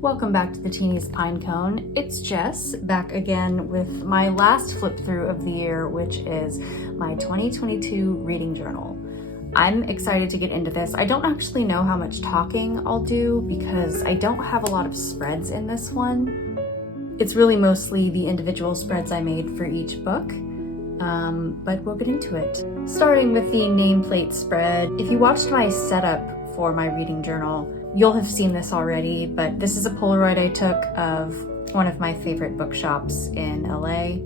Welcome back to the Teeny's Pinecone. It's Jess, back again with my last flip through of the year, which is my 2022 reading journal. I'm excited to get into this. I don't actually know how much talking I'll do because I don't have a lot of spreads in this one. It's really mostly the individual spreads I made for each book, but we'll get into it. Starting with the nameplate spread. If you watched my setup for my reading journal, you'll have seen this already, but this is a Polaroid I took of one of my favorite bookshops in LA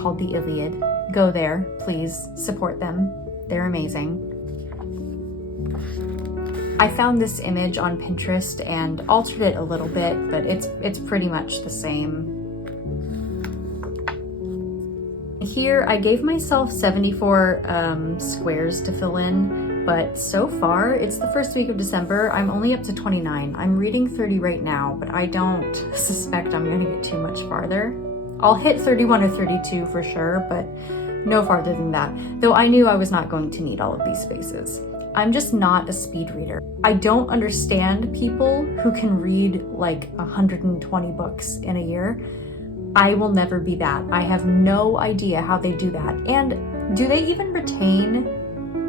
called the Iliad. Go there, please support them. They're amazing. I found this image on Pinterest and altered it a little bit, but it's pretty much the same. Here, I gave myself 74 squares to fill in, but so far, it's the first week of December. I'm only up to 29. I'm reading 30 right now, but I don't suspect I'm gonna get too much farther. I'll hit 31 or 32 for sure, but no farther than that, though I knew I was not going to need all of these spaces. I'm just not a speed reader. I don't understand people who can read like 120 books in a year. I will never be that. I have no idea how they do that. And do they even retain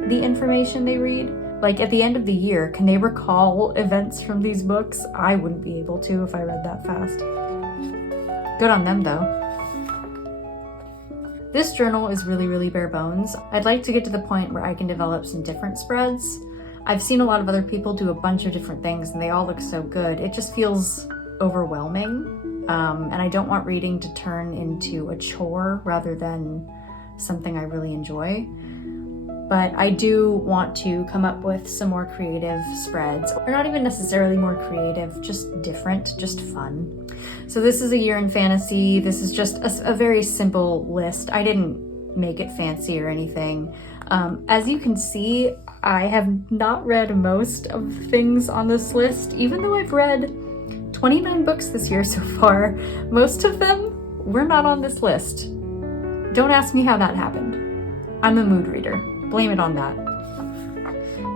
the information they read? Like at the end of the year, can they recall events from these books? I wouldn't be able to if I read that fast. Good on them though. This journal is really bare bones. I'd like to get to the point where I can develop some different spreads. I've seen a lot of other people do a bunch of different things and they all look so good. It just feels overwhelming. And I don't want reading to turn into a chore rather than something I really enjoy. But I do want to come up with some more creative spreads, or not even necessarily more creative, just different, just fun. So this is a year in fantasy. This is just a very simple list. I didn't make it fancy or anything. As you can see, I have not read most of the things on this list, even though I've read 29 books this year so far. Most of them were not on this list. Don't ask me how that happened. I'm a mood reader. Blame it on that.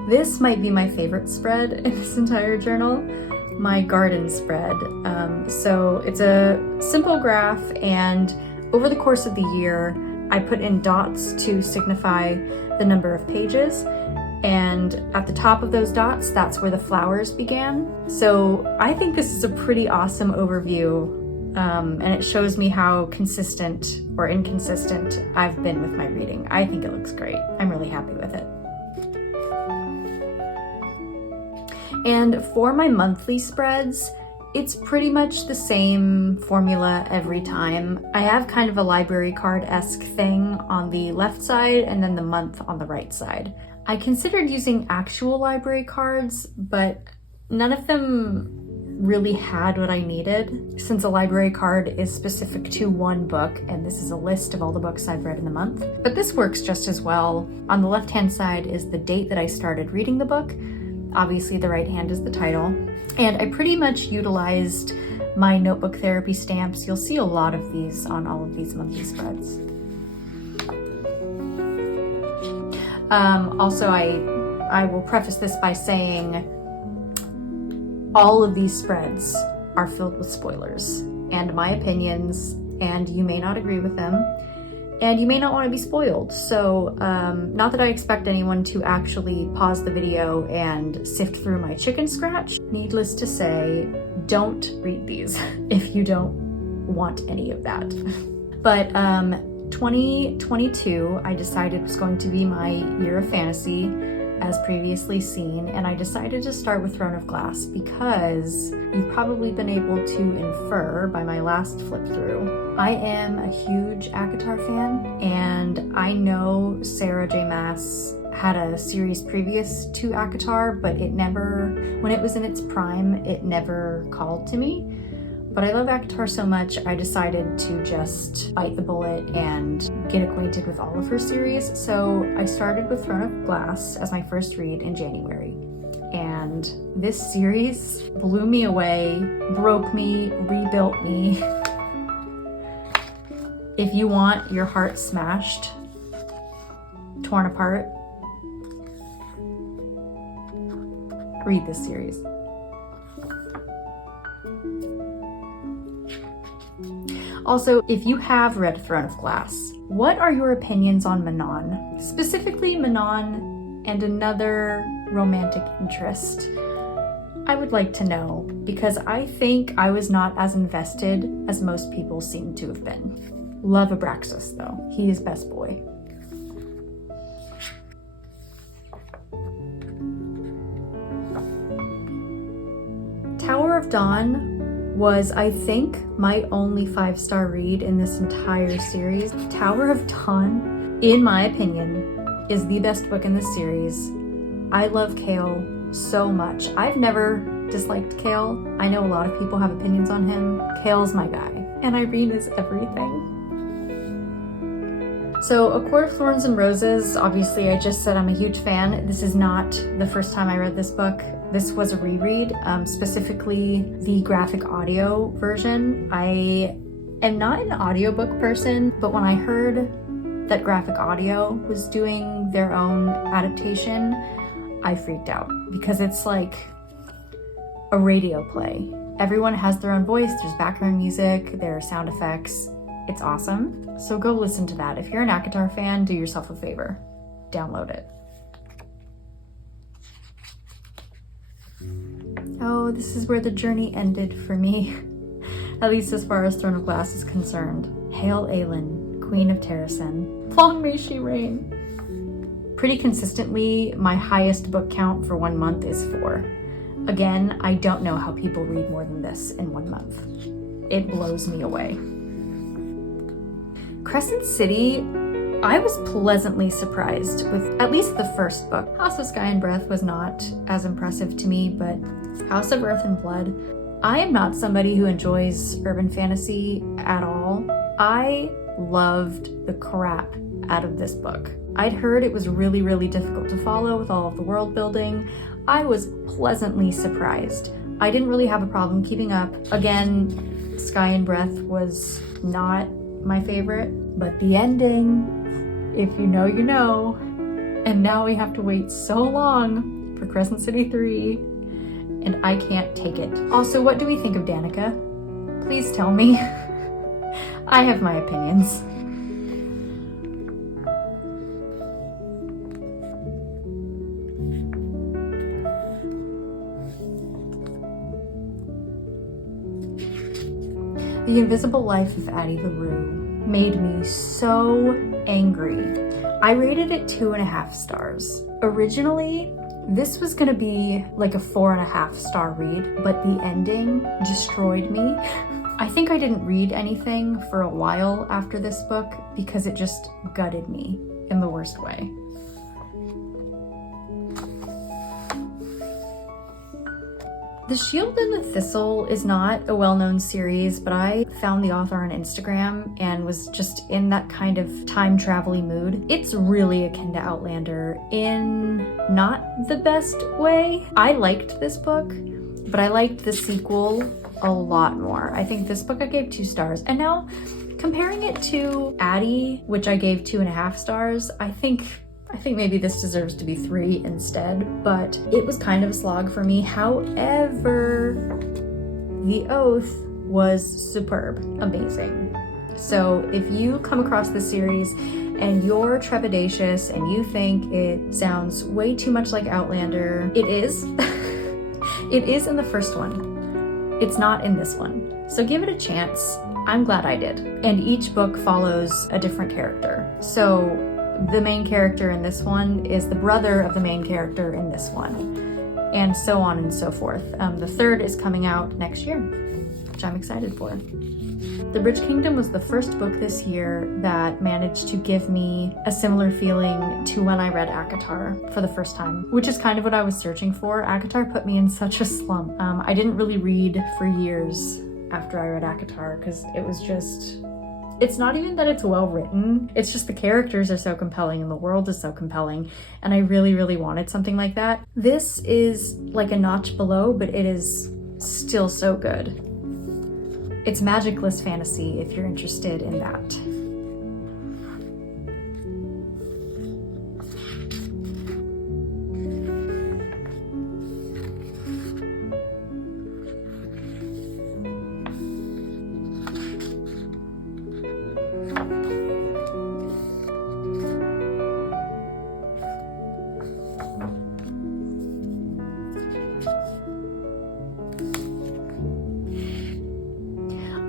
This might be my favorite spread in this entire journal, my garden spread. So it's a simple graph, and over the course of the year, I put in dots to signify the number of pages. And at the top of those dots, that's where the flowers began. So I think this is a pretty awesome overview, and it shows me how consistent or inconsistent I've been with my reading. I think it looks great. I'm really happy with it. And for my monthly spreads, it's pretty much the same formula every time. I have kind of a library card-esque thing on the left side and then the month on the right side. I considered using actual library cards, but none of them really had what I needed, since a library card is specific to one book, and this is a list of all the books I've read in the month. But this works just as well. On the left-hand side is the date that I started reading the book. Obviously, the right hand is the title. And I pretty much utilized my notebook therapy stamps. You'll see a lot of these on all of these monthly spreads. Also, I will preface this by saying all of these spreads are filled with spoilers and my opinions, and you may not agree with them, and you may not want to be spoiled. So, not that I expect anyone to actually pause the video and sift through my chicken scratch. Needless to say, don't read these if you don't want any of that. But 2022, I decided was going to be my year of fantasy, as previously seen, and I decided to start with Throne of Glass because you've probably been able to infer by my last flip through. I am a huge ACOTAR fan, and I know Sarah J. Maas had a series previous to ACOTAR, but it never, when it was in its prime, it never called to me. But I love ACOTAR so much, I decided to just bite the bullet and get acquainted with all of her series. So I started with Throne of Glass as my first read in January. And this series blew me away, broke me, rebuilt me. If you want your heart smashed, torn apart, read this series. Also, if you have read Throne of Glass, what are your opinions on Manon? Specifically Manon and another romantic interest. I would like to know, because I think I was not as invested as most people seem to have been. Love Abraxas though, he is best boy. Tower of Dawn was, I think, my only 5-star read in this entire series. Tower of Dawn, in my opinion, is the best book in this series. I love Cale so much. I've never disliked Cale. I know a lot of people have opinions on him. Cale's my guy, and Irene is everything. So, A Court of Thorns and Roses, obviously I just said I'm a huge fan. This is not the first time I read this book. This was a reread, specifically the graphic audio version. I am not an audiobook person, but when I heard that graphic audio was doing their own adaptation, I freaked out because it's like a radio play. Everyone has their own voice, there's background music, there are sound effects. It's awesome. So go listen to that. If you're an ACOTAR fan, do yourself a favor. Download it. Oh, this is where the journey ended for me. At least as far as Throne of Glass is concerned. Hail Aelin, Queen of Terrasen. Long may she reign. Pretty consistently, my highest book count for 1 month is 4. Again, I don't know how people read more than this in 1 month. It blows me away. Crescent City, I was pleasantly surprised with at least the first book. House of Sky and Breath was not as impressive to me, but House of Earth and Blood, I am not somebody who enjoys urban fantasy at all. I loved the crap out of this book. I'd heard it was really, really difficult to follow with all of the world building. I was pleasantly surprised. I didn't really have a problem keeping up. Again, Sky and Breath was not my favorite, but the ending, if you know, you know. And now we have to wait so long for Crescent City 3, and I can't take it. Also, what do we think of Danica? Please tell me. I have my opinions. The Invisible Life of Addie LaRue made me so angry. I rated it 2.5 stars. Originally, this was gonna be like a 4.5 star read, but the ending destroyed me. I think I didn't read anything for a while after this book because it just gutted me in the worst way. The Shield and the Thistle is not a well-known series, but I found the author on Instagram and was just in that kind of time travel-y mood. It's really akin to Outlander in not the best way. I liked this book, but I liked the sequel a lot more. I think this book I gave 2 stars. And now comparing it to Addie, which I gave 2.5 stars, I think maybe this deserves to be 3 instead, but it was kind of a slog for me. However, The Oath was superb, amazing. So if you come across this series and you're trepidatious and you think it sounds way too much like Outlander, it is. It is in the first one. It's not in this one. So give it a chance. I'm glad I did. And each book follows a different character. So the main character in this one is the brother of the main character in this one, and so on and so forth. The third is coming out next year, which I'm excited for. The Bridge Kingdom was the first book this year that managed to give me a similar feeling to when I read ACOTAR for the first time, which is kind of what I was searching for. ACOTAR put me in such a slump. I didn't really read for years after I read ACOTAR because it was just... It's not even that it's well written, it's just the characters are so compelling and the world is so compelling, and I really, really wanted something like that. This is like a notch below, but it is still so good. It's magicless fantasy if you're interested in that.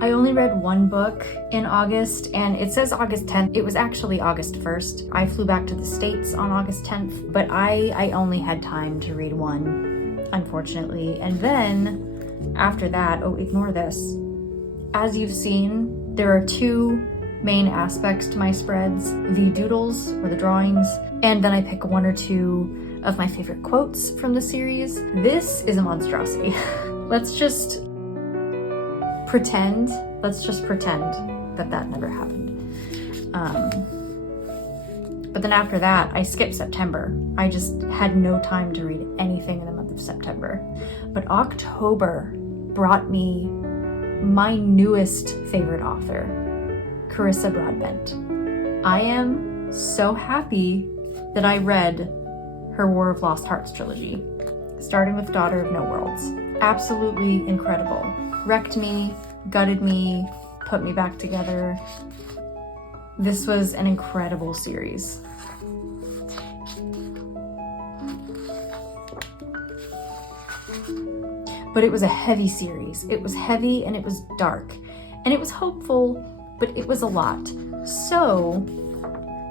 I only read one book in August, and it says August 10th. It was actually August 1st. I flew back to the States on August 10th, but I only had time to read one, unfortunately. And then after that, oh, ignore this. As you've seen, there are two main aspects to my spreads: the doodles or the drawings, and then I pick one or two of my favorite quotes from the series. This is a monstrosity. Let's just pretend that that never happened. But then after that, I skipped September. I just had no time to read anything in the month of September. But October brought me my newest favorite author, Carissa Broadbent. I am so happy that I read her War of Lost Hearts trilogy, starting with Daughter of No Worlds. Absolutely incredible. Wrecked me, gutted me, put me back together. This was an incredible series. But it was a heavy series. It was heavy and it was dark. And it was hopeful, but it was a lot. So,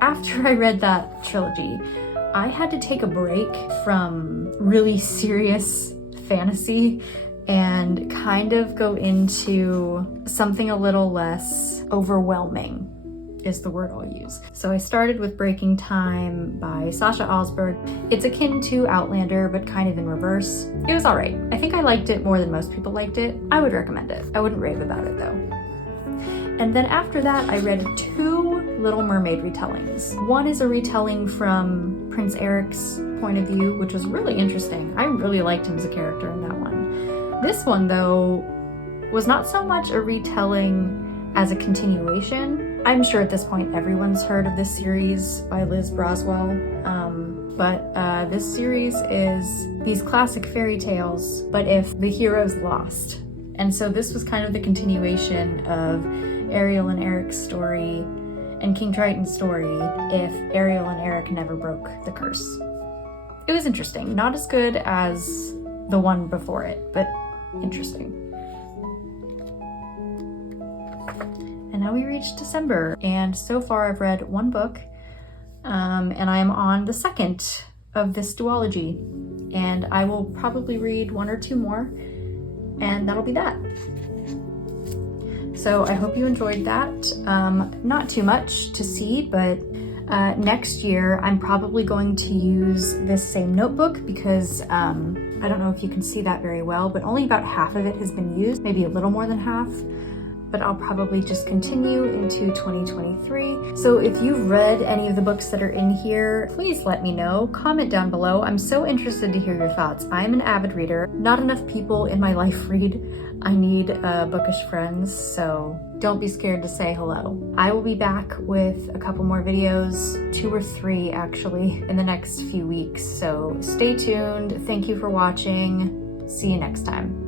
after I read that trilogy, I had to take a break from really serious fantasy and kind of go into something a little less overwhelming, is the word I'll use. So I started with Breaking Time by Sasha Osberg. It's akin to Outlander, but kind of in reverse. It was all right. I think I liked it more than most people liked it. I would recommend it. I wouldn't rave about it though. And then after that, I read two Little Mermaid retellings. One is a retelling from Prince Eric's point of view, which was really interesting. I really liked him as a character in that one. This one, though, was not so much a retelling as a continuation. I'm sure at this point everyone's heard of this series by Liz Braswell, but this series is these classic fairy tales, but if the hero's lost. And so this was kind of the continuation of Ariel and Eric's story and King Triton's story if Ariel and Eric never broke the curse. It was interesting. Not as good as the one before it, but interesting. And now we reached December, and so far I've read one book, and I am on the second of this duology, and I will probably read one or two more, and that'll be that. So I hope you enjoyed that. Not too much to see, but next year I'm probably going to use this same notebook because I don't know if you can see that very well, but only about half of it has been used, maybe a little more than half. But I'll probably just continue into 2023. So if you've read any of the books that are in here, please let me know. Comment down below. I'm so interested to hear your thoughts. I'm an avid reader. Not enough people in my life read. I need bookish friends, so don't be scared to say hello. I will be back with a couple more videos, 2 or 3 actually, in the next few weeks. So stay tuned. Thank you for watching. See you next time.